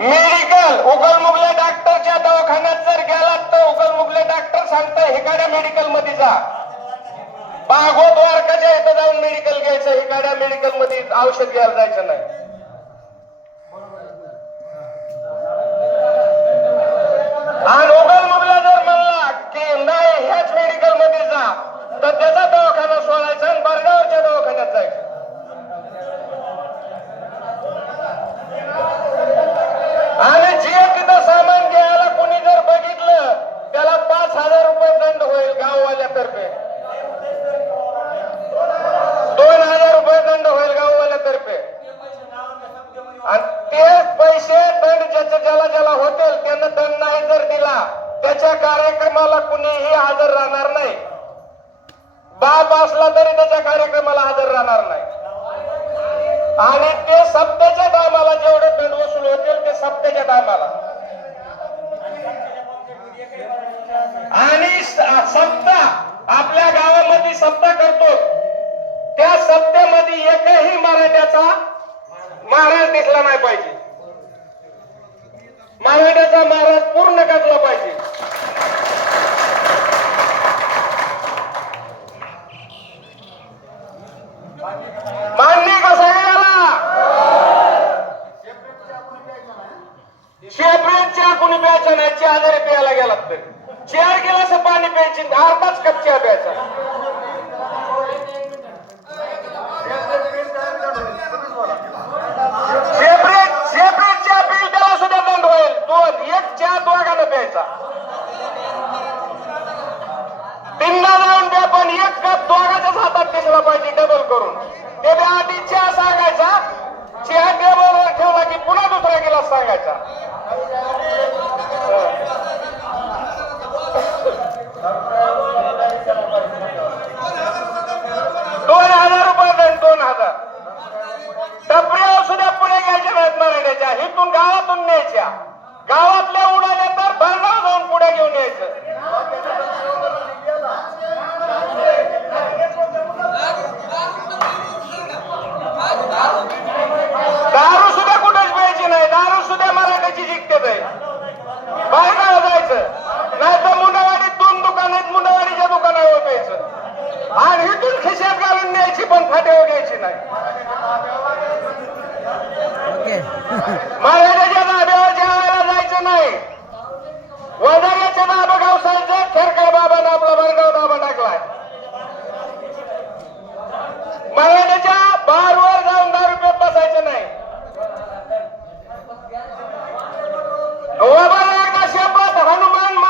Medical उगलमुगल्या डॉक्टरच्या दवाखान्यात जर गेलात तर उगलमुगले डॉक्टर सांगता हिकाड्या मेडिकलमध्ये जा. बागो द्वारकाच्या इथं जाऊन मेडिकल घ्यायचं हिकाड्या मेडिकलमध्ये औषध घ्यायला जायचं नाही. पैसे दंड ज्याच्या ज्याला ज्याला होतील त्यांना दंड नाही जर दिला त्याच्या कार्यक्रमाला कुणीही हजर राहणार नाही. बाप असला तरी त्याच्या कार्यक्रमाला हजर राहणार नाही. आणि ते सप्त्याच्या टायमाला जेवढे दंड वसूल होतील ते सप्त्याच्या टायमाला. आणि सत्ता आपल्या गावामध्ये सत्ता करतो. त्या सप्त्यामध्ये एकही मराठ्याचा महाराज दिसला नाही पाहिजे. आपला महाराज पूर्ण कसला पाहिजे. मान्य चहा कोणी प्यायचा नाही चहा जरी प्यायला गेला तर. चार गिलास पाणी प्यायची अर्धाच कप चहा प्यायचा सेपरेट सेपरेट चहा पिल त्याला सुद्धा दंड होईल दोन एक चहा दोघांना प्यायचा तीनदा जाऊन द्या पण एक कप दोघाच्याच ठेवला पाहिजे डबल करून. ते आधी चहा सांगायचा. चहा टेबलवर ठेवला की पुन्हा दुसरा गिलास सांगायचा. दोन हजार रुपये दंड दोन हजार. टपऱ्या सुद्धा पुढे घ्यायच्या नाहीत मराठ्याच्या हिथून गावातून न्यायच्या. गावातल्या उडाल्या तर भरणाव जाऊन पुढे घेऊन यायचं दारू सुद्धा कुठेच प्यायची नाही. दारू सुद्धा मराठ्याची जिंकतेच आहे. बाहेर जायचं. नाही तर मुंडावाडीत दोन दुकान आहेत मुंडावाडीच्या दुकानावर प्यायचं. आणि इथून खिशात घालून न्यायची पण फाट्यावर घ्यायची नाही. ओके. महाराजाच्या धाब्यावर जेवायला जायचं नाही. वडाल्याच्या धाबा गावसायचं खेरकर बाबानं आपला वर्ग हनुमान